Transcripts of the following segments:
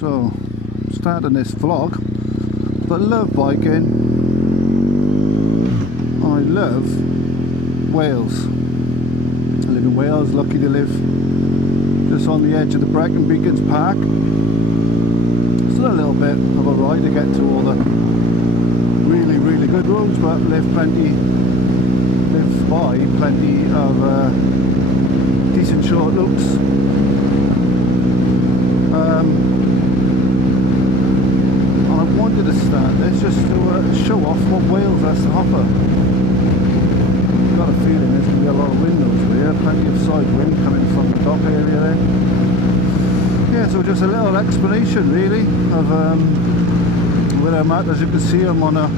So, starting this vlog, but I love biking. I love Wales. I live in Wales, lucky to live just on the edge of the Brecon Beacons Park. Still a little bit of a ride to get to all the really good roads, but live by plenty of decent short loops. I wanted to start this just to show off what Wales has to offer. I've got a feeling there's going to be a lot of wind over here, plenty of side wind coming from the dock area there. Yeah, so just a little explanation really of where I'm at. As you can see, I'm on a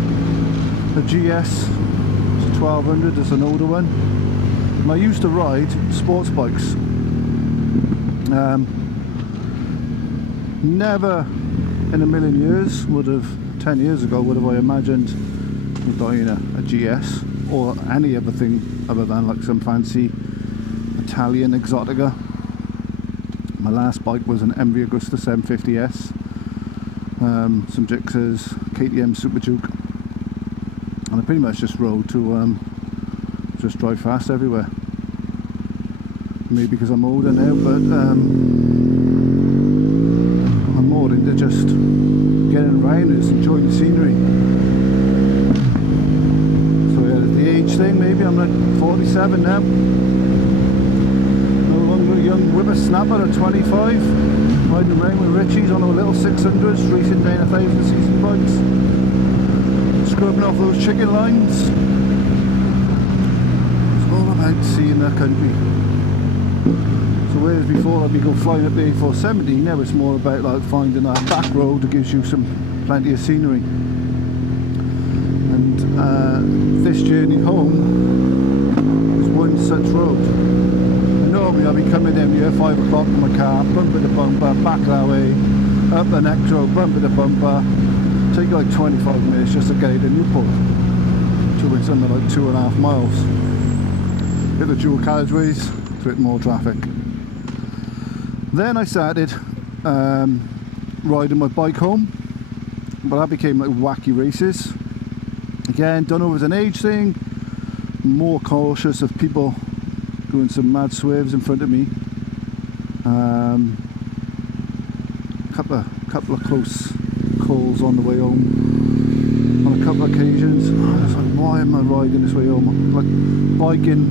GS 1200, it's an older one. And I used to ride sports bikes. Never in a million years 10 years ago would have I imagined buying a GS or any other thing other than like some fancy Italian Exotica. My last bike was an MV Agusta 750S, some Gixxers, KTM Super Duke, and I pretty much just rode to just drive fast everywhere. Maybe because I'm older now, but I'm more into just getting around and just enjoying the scenery. So yeah, the age thing, maybe I'm like 47 now. No longer a young whippersnapper at 25, riding around with Richies on our little 600s, racing down 1,000cc bikes, scrubbing off those chicken lines. It's all about seeing the country. So whereas before I'd be going flying up the A470, now it's more about like finding that back road that gives you plenty of scenery. And this journey home is one such road. And normally I'll be coming down here 5 o'clock in my car, bumper to bumper, back that way, up the next road, bumper to bumper. Take like 25 minutes just to get to Newport, to it's under like 2.5 miles. Hit the dual carriageways, it's a bit more traffic. Then I started riding my bike home, but that became like wacky races. Again, don't know if it's an age thing, more cautious of people doing some mad swerves in front of me. Couple of close calls on the way home on a couple of occasions. I was like, why am I riding this way home? Like, biking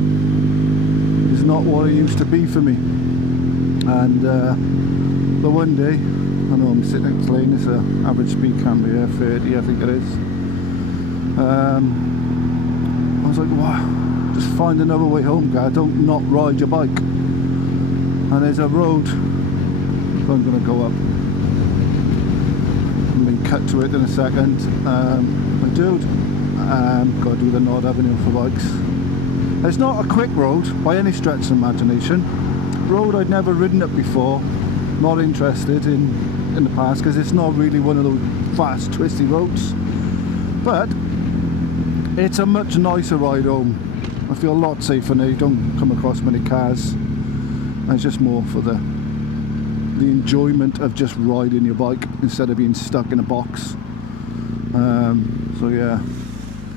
is not what it used to be for me. And the one day, I know I'm sitting next lane, it's an average speed camera here, 30 I think it is. I was like, wow, just find another way home, guy. Don't not ride your bike. And there's a road I'm going to go up. I'm going to cut to it in a second. My dude, got to do the Nord Avenue for bikes. It's not a quick road by any stretch of imagination. Road I'd never ridden up before, not interested in the past because it's not really one of those fast twisty roads, but it's a much nicer ride home. I feel a lot safer now, you don't come across many cars, and it's just more for the enjoyment of just riding your bike instead of being stuck in a box. So yeah,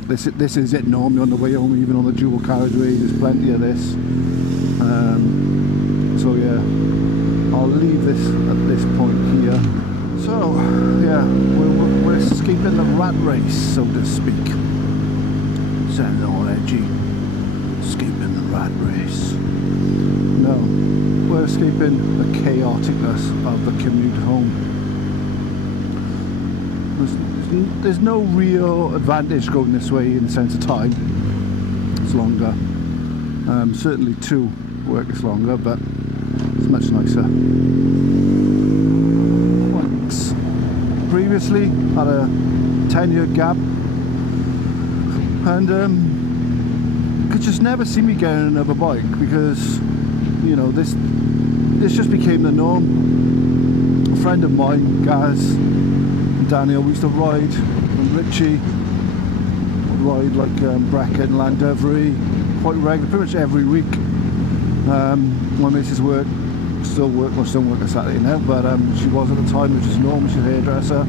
this is it normally on the way home, even on the dual carriageway there's plenty of this. So yeah, I'll leave this at this point here. So yeah, we're escaping the rat race, so to speak. Sounds all edgy. Escaping the rat race. No, we're escaping the chaoticness of the commute home. There's no real advantage going this way in the sense of time. It's longer. Certainly to work is longer, but it's much nicer. Once previously had a 10-year gap, and could just never see me getting another bike because, you know, this just became the norm. A friend of mine, Gaz and Daniel, we used to ride, and Richie would ride like Brecon, Llandovery, quite regular, pretty much every week. My missus worked still work, well, still working Saturday now, but she was at the time, which is normal. She's a hairdresser.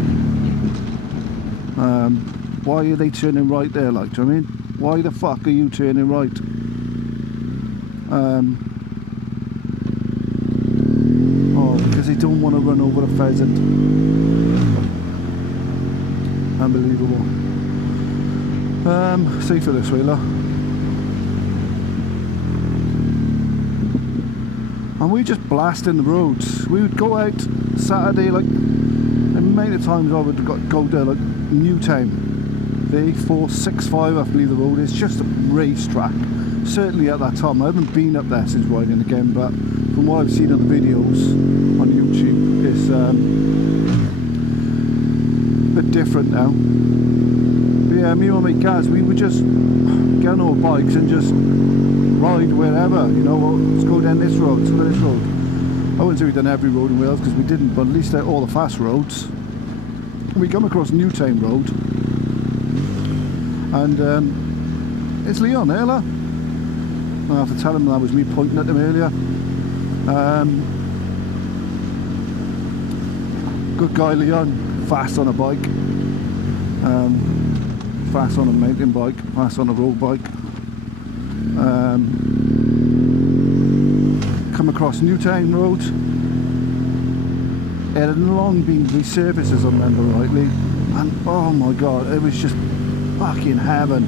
Why are they turning right there, like, do you know what I mean? Why the fuck are you turning right? Oh, because they don't want to run over the pheasant. Unbelievable. Safer this way, look. And we just blasting the roads. We would go out Saturday, like, and many times I would go to like Newtown. The 465, I believe the road is, just a racetrack. Certainly at that time. I haven't been up there since riding again, but from what I've seen on the videos on YouTube, it's a bit different now. But yeah, me and my mate Gaz, we would just get on our bikes and just ride wherever, you know. Well, let's go down this road, let's go down this road. I wouldn't say we've done every road in Wales because we didn't, but at least they're all the fast roads. We come across Newtown Road, and it's Leon there, look. I have to tell him that was me pointing at him earlier. Good guy Leon, fast on a bike, fast on a mountain bike, fast on a road bike. Come across Newtown Road. It had long been resurfaced, as I remember rightly, and oh my god, it was just fucking heaven.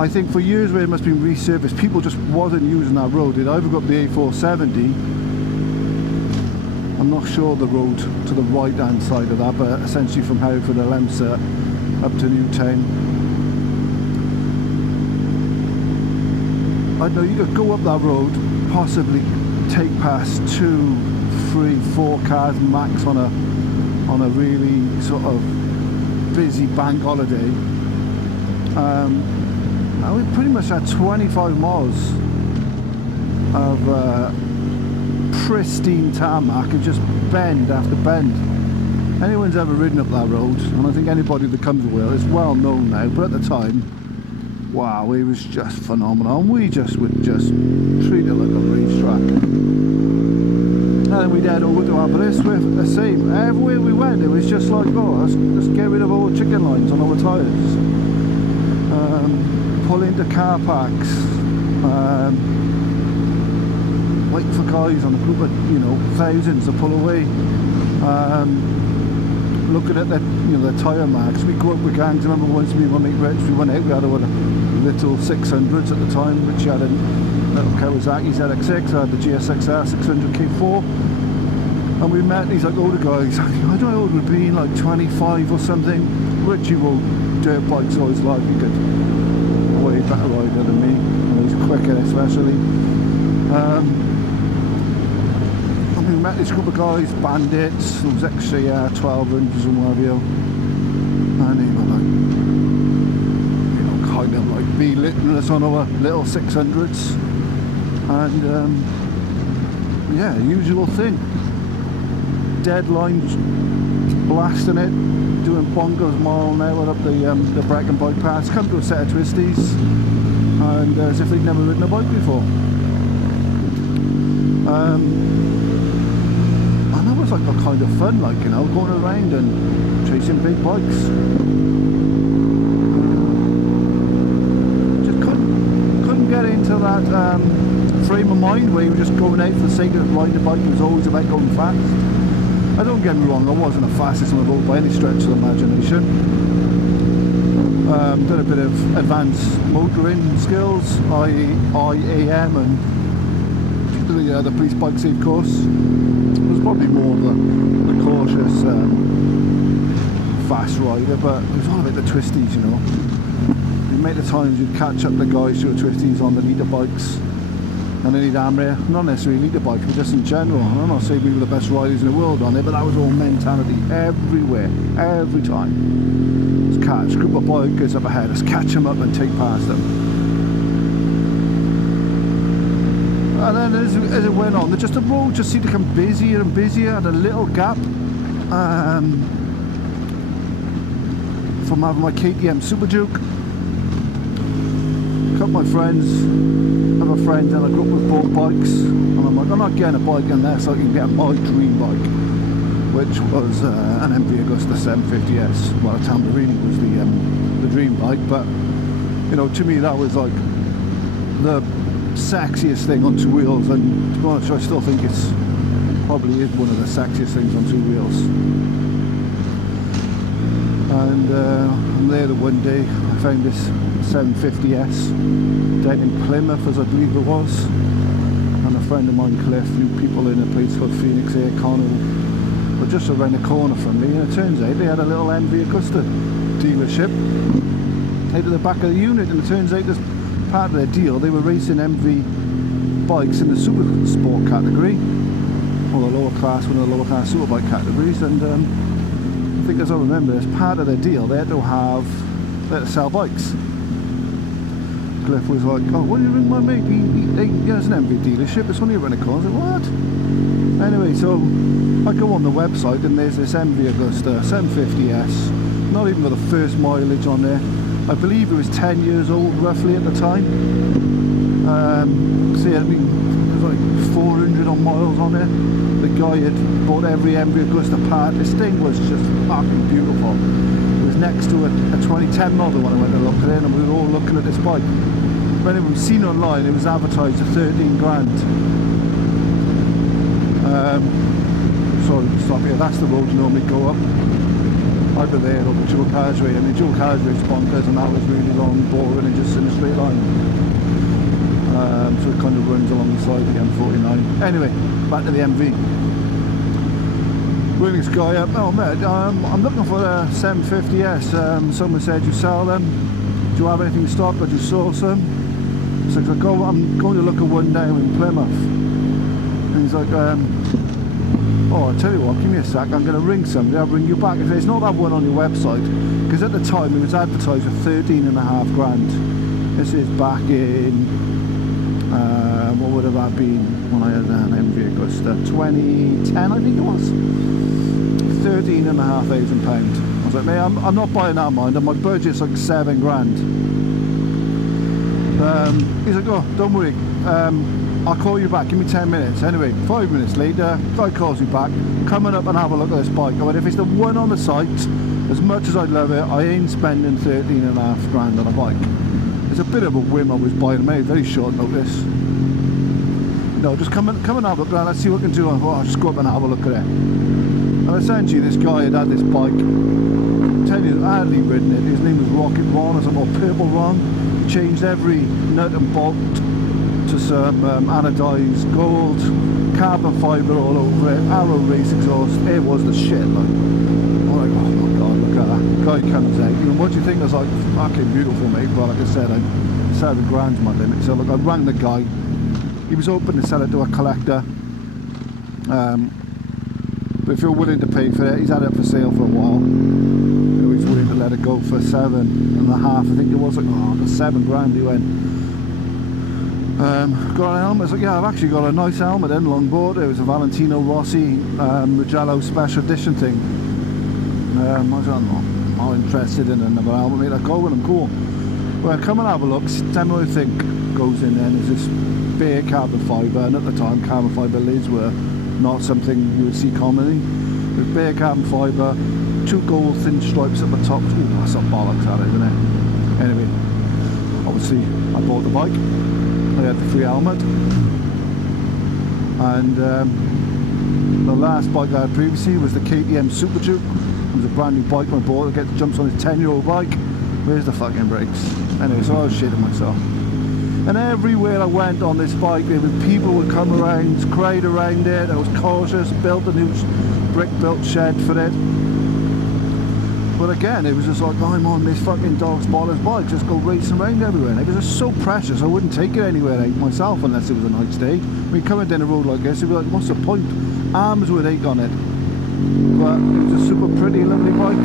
I think for years where it must have been resurfaced, people just wasn't using that road. They'd either go up the A470, I'm not sure the road to the right hand side of that, but essentially from Hereford to Lemsa up to Newtown. I know you could go up that road, possibly take past 2, 3, 4 cars max on a really sort of busy bank holiday. And we pretty much had 25 miles of pristine tarmac and just bend after bend. Anyone's ever ridden up that road, and I think anybody that comes to Wales, it's well known now, but at the time, wow, it was just phenomenal. And we just would just treat it like a racetrack. And then we'd head over to Aberystwyth, the same. Everywhere we went, it was just like, oh, let's get rid of all the chicken lines on our tyres. Pull into car parks. Wait for guys on a group of, you know, thousands to pull away. Looking at the, you know, the tyre marks. We go up with gangs. I remember once me and my mate Rich, we went out, we had a little 600s at the time, which had a little Kawasaki ZX6, I had the GSXR 600 K4, and we met these like older guys. I don't know, it would have been like 25 or something. Richie rode dirt bikes all his life. He could way better rider than me, and he's quicker especially. And we met this group of guys, bandits, those XJR 1200s and what have you, and they were like, you know, kind of like belittling us on our little 600s, and yeah, usual thing. Deadline, blasting it, doing bonkers mile an hour up the Brecon bike pass, come to a set of twisties, and as if they'd never ridden a bike before. And that was like a kind of fun, like, you know, going around and chasing big bikes. Just couldn't get into that frame of mind where you were just going out for the sake of riding a bike. It was always about going fast. I don't get me wrong, I wasn't the fastest on the road by any stretch of the imagination. Done a bit of advanced motoring skills, i.e. IAM and the police bike safe course. I was probably more of the cautious fast rider, but it was all about the twisties, you know. You make the times you'd catch up the guys who were twisties on the leader bikes, and they need armour, not necessarily leader bikes, but just in general. I'm not saying we were the best riders in the world on it, but that was all mentality everywhere, every time. Let's catch, group of bikers up ahead, let's catch them up and take past them. And then as it went on, the road just seemed to become busier and busier. I had a little gap from having my KTM Super Duke. couple of my friends, other friends in a group with bought bikes, and I'm like, I'm not getting a bike unless I can get my dream bike, which was an MV Agusta 750S. Well, a Tamburini was the dream bike, but you know, to me that was like the sexiest thing on two wheels, and to be honest, I still think it's probably is one of the sexiest things on two wheels. And I'm there the one day, I found this 750S down in Plymouth, as I believe it was, and a friend of mine, Cliff, knew people in a place called Phoenix Air Con, were just around the corner from me, and it turns out they had a little MV Agusta dealership out of the back of the unit, and it turns out as part of their deal they were racing MV bikes in the super sport category, or the lower class, one of the lower class superbike categories, and I think, as I remember, as part of their deal they had to sell bikes. Cliff was like, oh, what do you ring my mate? He has an MV dealership, it's only around the corner. I was like, what? Anyway, so I go on the website and there's this MV Agusta 750S, not even got the first mileage on there. I believe it was 10 years old roughly at the time. See, I mean, it was like 400 odd miles on there. The guy had bought every MV Agusta part. This thing was just fucking beautiful. It was next to a 2010 model when I went to look at it, and we were all looking at this bike. When it was seen online, it was advertised at 13 grand. Sorry, stop here. That's the road you normally go up. Either there or the dual carriageway. I mean, dual carriageway is bonkers, and that was really long, boring, and just in a straight line. So it kind of runs along the side of the M49. Anyway, back to the MV. Ring this guy up. Oh mate, I'm looking for a 750S. Someone said you sell them. Do you have anything in stock? I just saw some. So I'm going to look at one down in Plymouth. And he's like, oh, I'll tell you what, give me a sec, I'm going to ring somebody, I'll ring you back. If there's not that one on your website, because at the time it was advertised for 13.5 grand. This is back in, what would have that been when I had an MV Agusta? 2010, I think it was. £13,500. I was like, mate, I'm not buying that, mind, and my budget's like 7 grand. He's like, oh, don't worry, I'll call you back, give me 10 minutes. Anyway, 5 minutes later, guy calls me back, coming up and have a look at this bike. I went, if it's the one on the site, as much as I'd love it, I ain't spending 13.5 grand on a bike. It's a bit of a whim I was buying, mate, very short notice. No, just come and have a look, let's see what we can do. I'll just go up and have a look at it. And essentially this guy had this bike, I'm telling you, I hadn't ridden it, his name was Rocket Ron or something, or Purple Ron. He changed every nut and bolt to some anodized gold, carbon fibre all over it, Arrow race exhaust. It was the shit, like. I'm like, oh my god, look at that. Guy comes out, you know, what do you think? I was like, fucking beautiful, mate. Well, like I said, 7 grand's my limit. So look, I rang the guy. He was open to sell it to a collector. But if you're willing to pay for it, he's had it for sale for a while. You know, he's willing to let it go for 7.5. I think it was like, oh, the 7 grand he went. Got an helmet. I was like, yeah, I've actually got a nice helmet in longboard. It was a Valentino Rossi Mugello special edition thing. I was like, I'm not interested in another helmet, mate. I go with them, cool. Well, come and have a look. Tell me what you think. Goes in there. There's this bare carbon fibre, and at the time, carbon fibre lids were not something you would see commonly. With bare carbon fibre, 2 gold thin stripes at the top. Ooh, that's some bollocks, that isn't it? Anyway, obviously, I bought the bike. I had the free helmet, and the last bike I had previously was the KTM Super Duke. It was a brand new bike when I bought it. I jumps on his 10-year-old bike. Where's the fucking brakes? Anyway, so I was shitting myself. And everywhere I went on this bike, there were people would come around, crowd around it. I was cautious, built a new brick-built shed for it. But again, it was just like, I'm on this fucking dog spotter's bike, just go racing around everywhere. And it was just so precious, I wouldn't take it anywhere myself unless it was a nice day. I mean, coming down a road like this, it'd be like, what's the point? Arms would ache on it. But it was a super pretty, lovely bike.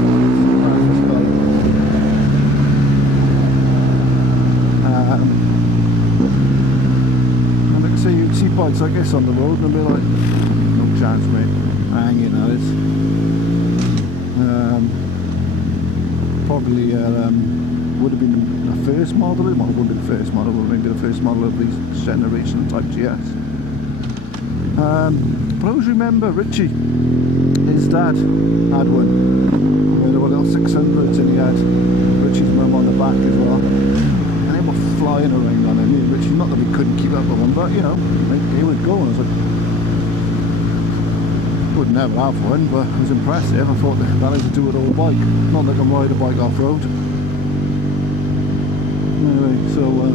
And like I say, you'd see bikes like this on the road and be like, no chance, mate. Hanging at it. Probably would have been the first model. Well, it wouldn't be the first model, but maybe the first model of this generation type GS. But I always remember Richie, his dad had one. They were little 600s, and he had Richie's mum on the back as well. And they were flying around on him. Richie, not that we couldn't keep up with them, but you know, they would go. And I was like, would never have one, but it was impressive. I thought that is a do-it-all bike, not like I ride a bike off-road. Anyway, so a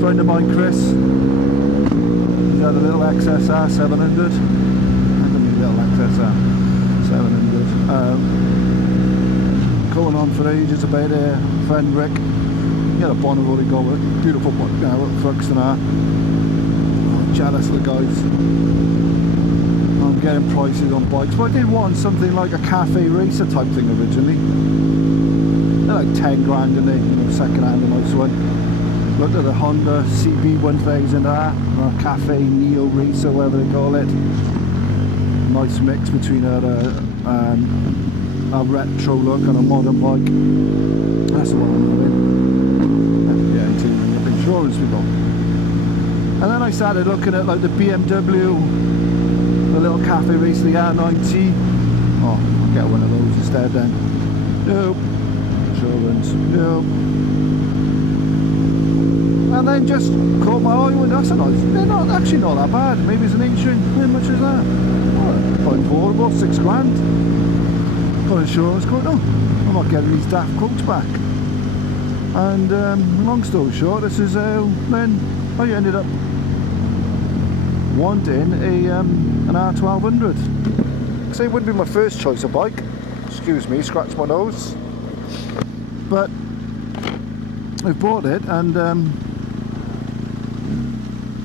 friend of mine, Chris, he had a little XSR 700. I mean, little XSR 700. Going on for ages about a friend Rick. He had a Bonneville he got with, beautiful bike now, Frux and that. Oh, jealous of the guys. I'm getting prices on bikes, but I did want something like a cafe racer type thing originally. They're like 10 grand in the second hand, a nice one. Looked at the Honda CB1000R, or cafe neo racer, whatever they call it. Nice mix between a retro look and a modern bike. That's the one I'm doing. Yeah, insurance people. And then I started looking at like the BMW. The little cafe race, the R9T. Oh, I'll get one of those instead then. Nope. Insurance. Nope. And then just caught my eye with that's a nice. They're not actually not that bad. Maybe it's an 8-string. How much is that? Oh, quite affordable, 6 grand. Got insurance quote. No, I'm not getting these daft quotes back. And long story short, this is then I ended up wanting an R1200. So it wouldn't be my first choice of bike. Excuse me, scratch my nose. But I've bought it, and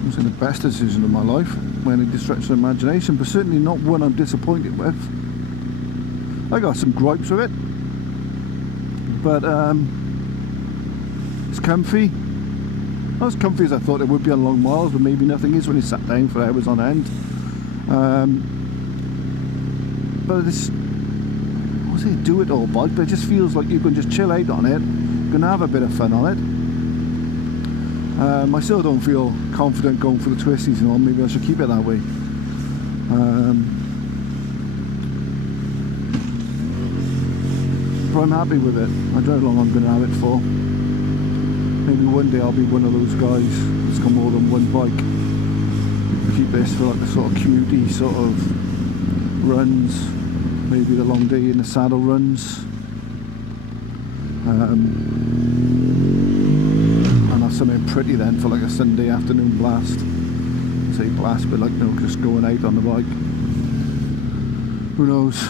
it's the best decision of my life when it stretches the imagination, but certainly not one I'm disappointed with. I got some gripes with it, but it's comfy. Not as comfy as I thought it would be on long miles, but maybe nothing is when you sat down for hours on end. But it's, I say do-it-all bike, but it just feels like you can just chill out on it. You can have a bit of fun on it. I still don't feel confident going for the twisties and all. Maybe I should keep it that way. But I'm happy with it. I don't know how long I'm going to have it for. Maybe one day I'll be one of those guys that's got more than one bike. Keep this for like the sort of community sort of runs, maybe the long day in the saddle runs. And have something pretty then for like a Sunday afternoon blast. I say blast, but like, you know, just going out on the bike. Who knows?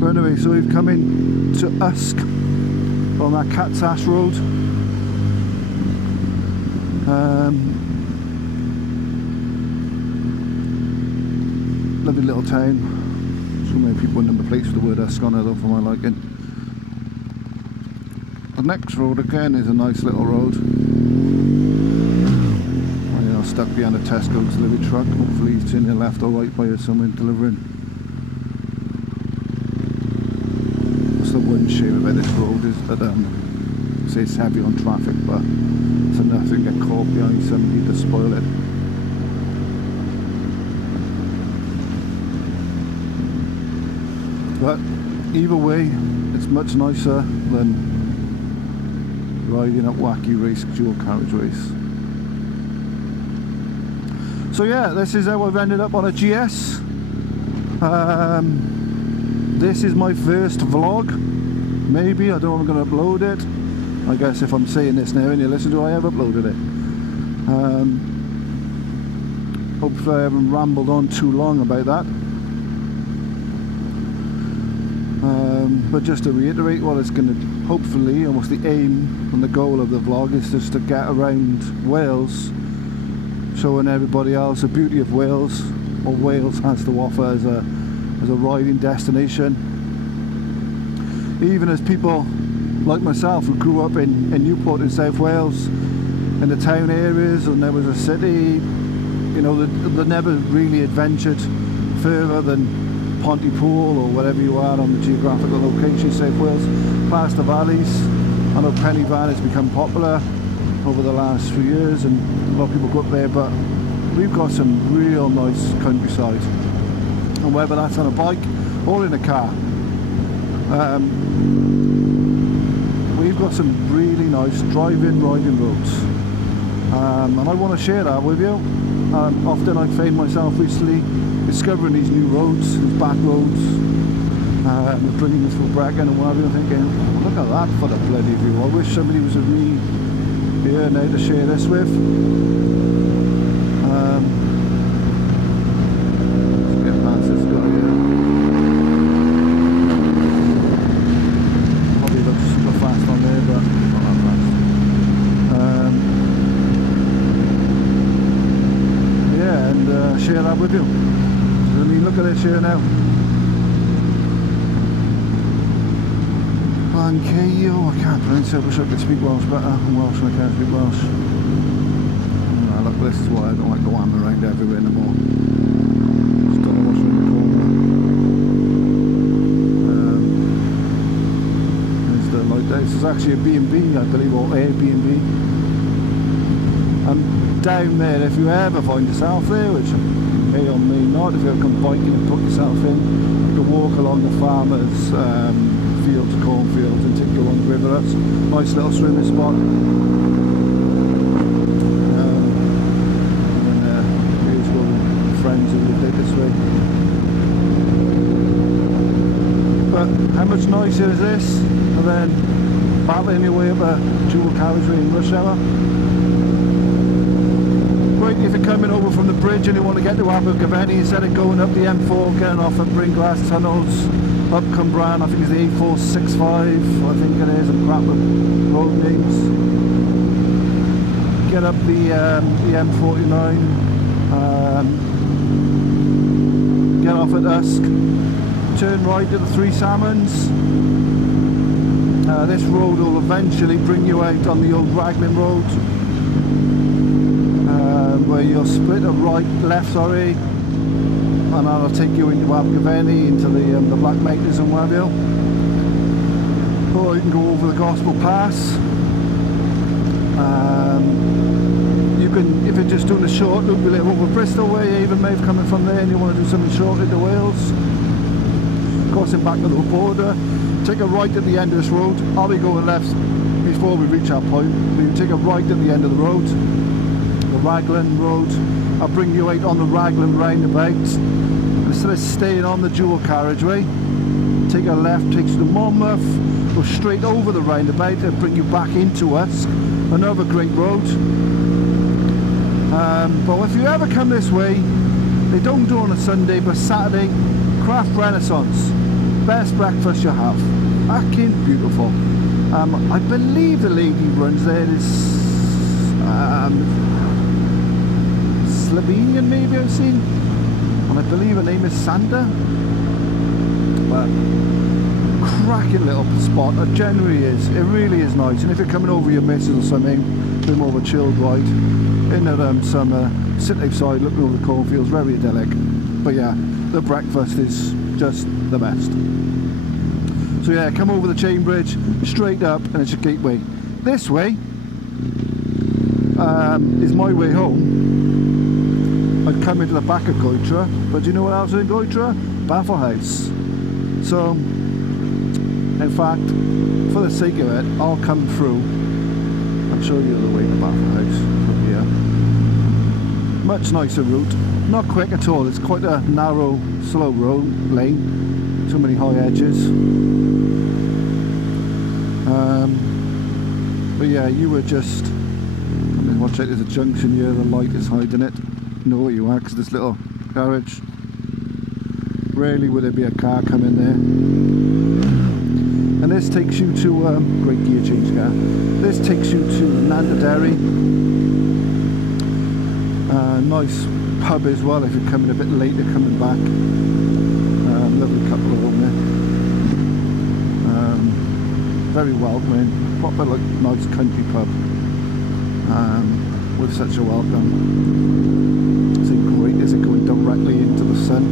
But anyway, so we've come in to Usk on that Cat's Ash Road. Lovely little town. So many people with number plates with the word Usk on it, though, for my liking. The next road again is a nice little road. You know, stuck behind a Tesco's delivery truck. Hopefully he's turning left or right by someone delivering. The one shame about this road is that say it's heavy on traffic, but it's enough to get caught behind somebody to spoil it. But either way, it's much nicer than riding up wacky race dual carriageways. So yeah, this is how I've ended up on a GS. This is my first vlog. Maybe, I don't know if I'm going to upload it. I guess if I'm saying this now and you listen to it, I have uploaded it. Hopefully I haven't rambled on too long about that. But just to reiterate what it's going to, hopefully, and what's the aim and the goal of the vlog is just to get around Wales, showing everybody else the beauty of Wales, what Wales has to offer as a riding destination. Even as people like myself who grew up in Newport in South Wales, in the town areas, and there was a city, you know, that never really adventured further than Pontypool or wherever you are on the geographical location, South Wales, past the valleys. I know Penny Van has become popular over the last few years and a lot of people go up there, but we've got some real nice countryside, and whether that's on a bike or in a car, we've got some really nice driving, riding roads, and I want to share that with you. Often I find myself recently discovering these new roads, these back roads, bringing us through Brecon and whatever, thinking, look at that for the bloody view. I wish somebody was with me here now to share this with. Let's get past this guy here. Probably looks super fast on there, but not that fast. Yeah, and share that with you. I mean, look at this here now. Bankeio, I can't pronounce it, I wish I could speak Welsh better. I'm Welsh and I can't speak Welsh. Look, this is why I don't like to wander around everywhere anymore. Just don't know what's around the corner. There's the lighthouse. There's actually a B&B, I believe, or Airbnb. And down there, if you ever find yourself there, which you may or may not, if you ever come biking and put yourself in, you can walk along the farmers' fields, cornfields, and take you along the river. That's a nice little swimming spot. Friends who live this way. But how much nicer is this? And then battling your way up a dual carriageway in rush hour. Right, if you're coming over from the bridge and you want to get to Abergavenny, instead of going up the M4, getting off at Bringlass tunnels, up Cwmbran, I think it's the A465, I think it is, I'm crap with road names. Get up the M49, get off at Usk, turn right to the Three Salmons. This road will eventually bring you out on the old Raglan Road, where you'll split a left, and that'll take you into Abergavenny, into the Black Mountains and what have you. Or you can go over the Gospel Pass. You can, if you're just doing a short loop, we'll over Bristol way, even maybe coming from there, and you want to do something short into Wales, crossing back to the border, take a right at the end of this road. I'll be going left before we reach our point. We take a right at the end of the road, the Raglan Road. I'll bring you out on the Raglan roundabout. Instead of staying on the dual carriageway, take a left, takes you to Monmouth, go straight over the roundabout and bring you back into Usk. Another great road. But if you ever come this way, they don't do on a Sunday, but Saturday, Craft Renaissance, best breakfast you have. Fucking beautiful. I believe the lady who runs there is Slovenian, maybe I've seen, and I believe her name is Sandra. But cracking little spot, it generally is. It really is nice. And if you're coming over your missus or something, bit more of a chilled ride in the summer, sit outside looking over the cornfields, very idyllic. But yeah, the breakfast is just the best. So yeah, come over the chain bridge, straight up, and it's your gateway. This way is my way home. I'd come into the back of Goytre, but do you know what else is in Goytre? Baffle Hause. So, in fact, for the sake of it, I'll come through and show you the way to Baffle Hause from here. Much nicer route, not quick at all. It's quite a narrow, slow road lane. Too many high edges. But yeah, you were just. I mean, watch out! There's a junction here. The light is hiding it. You know where you are, because this little garage. Rarely will there be a car coming there. And this takes you to great gear change car. This takes you to Nandaderi. Nice pub as well if you're coming a bit later, coming back. Lovely couple of them there. Very welcoming, proper like nice country pub. With such a welcome. It's great, is it going directly into the sun?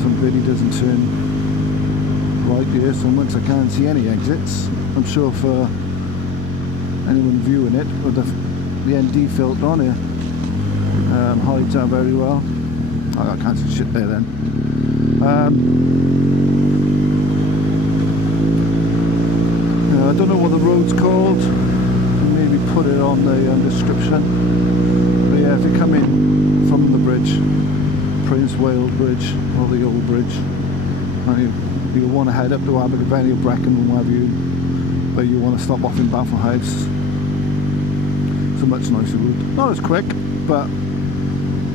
some really doesn't turn right here, so once I can't see any exits. I'm sure for anyone viewing it with the ND filter on here hides that very well. Oh, I can't see shit there then. I don't know what the road's called. Maybe put it on the description. But yeah, if you come in from the bridge, Prince Wales Bridge or the old bridge, and you want to head up to Abergavenny or Brecon or wherever but you want to stop off in Baffle Hause, it's a much nicer route. Not as quick, but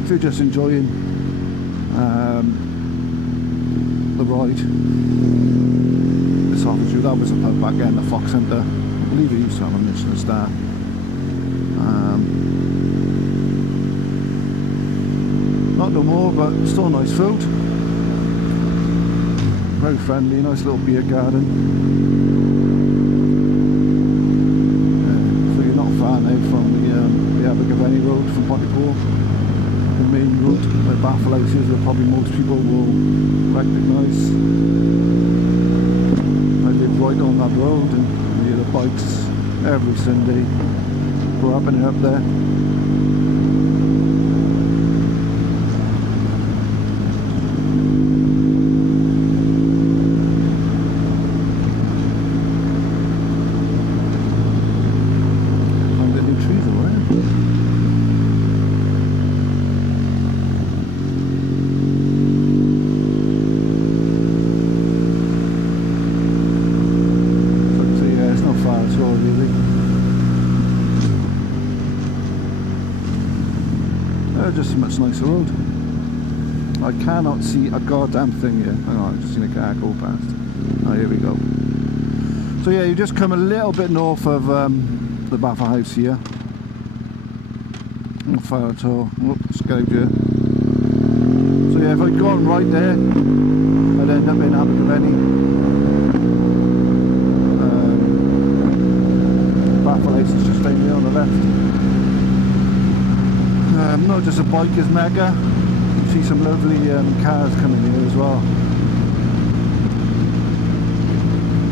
if you're just enjoying the ride, this offers you. That was a pub back in the Fox Centre. I believe it used to have a Michelin star. Not no more, but still nice food. Very friendly, nice little beer garden. So you're not far now from the Abergavenny road from Pontypool. The main route where Baffle Hause is, that probably most people will recognise. I live right on that road and you hear the bikes every Sunday. We're up and up there. Just a much nicer road. I cannot see a goddamn thing here. Hang on, I've just seen a car go past. Oh, here we go. So yeah, you just come a little bit north of the Baffle Hause here. Not far at all. Oops, get out here. So yeah, if I'd gone right there, I'd end up in Abergavenny. Baffle Hause is just down here on the left. Not just a biker's mecca, you see some lovely cars coming here as well.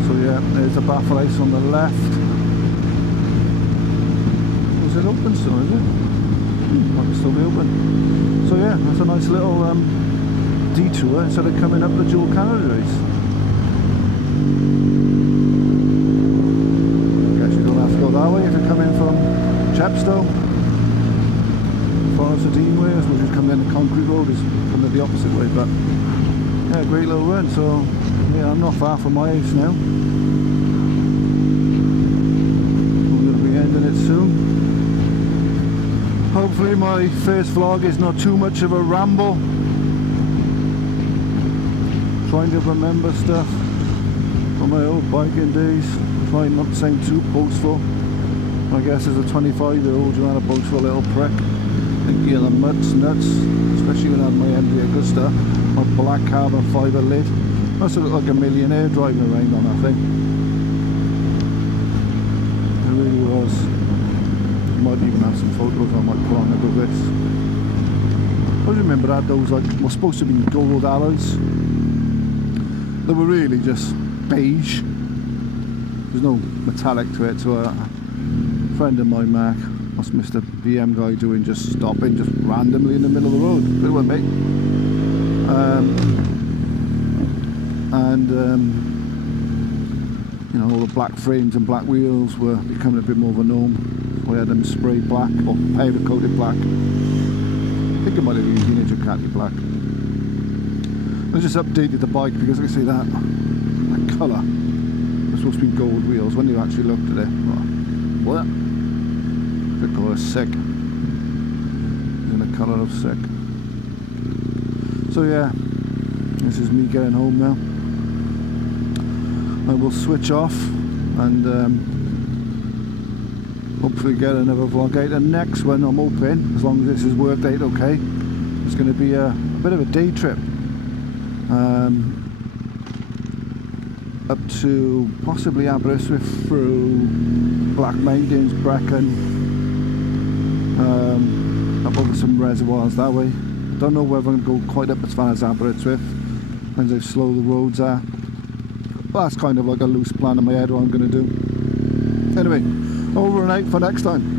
So yeah, there's the Baffle Hause on the left. Is it open still, is it? Might still be open. So yeah, that's a nice little detour instead of coming up the dual carriageways. Guess you don't have to go that way if you're coming from Chepstow. Forest Dean way, I suppose you'd come down the concrete road, is coming the opposite way, but yeah, great little run. So yeah, I'm not far from my house now. I'm going to be ending it soon. Hopefully my first vlog is not too much of a ramble, trying to remember stuff from my old biking days, trying not to sound too boastful. I guess as a 25-year-old you had a boastful little prick. Thinking of the nuts, especially when I had my MD Augusta, my black carbon fibre lid. Must have looked like a millionaire driving around on that thing. It really was. Might even have some photos I might put on the this. I remember I had those like, were supposed to be gold alloys. They were really just beige. There's no metallic to it, so a friend of mine, Mark, what's Mr. BM guy doing, just stopping just randomly in the middle of the road. It went me. You know, all the black frames and black wheels were becoming a bit more of a norm. So I had them sprayed black or powder coated black. I think it might have been Teenager Catty black. I just updated the bike because I can see that colour. They're supposed to be gold wheels. When you actually looked at it, what? The colour is sick. In the colour of sick. So yeah, this is me getting home now. I will switch off and hopefully get another vlog out. The next one, I'm hoping, as long as this is worked out okay, it's going to be a bit of a day trip. Up to possibly Aberystwyth through Black Mountains, Brecon, up over some reservoirs that way. Don't know whether I'm going to go quite up as far as Aberystwyth. Depends how slow the roads are. That's kind of like a loose plan in my head what I'm going to do. Anyway, over and out for next time.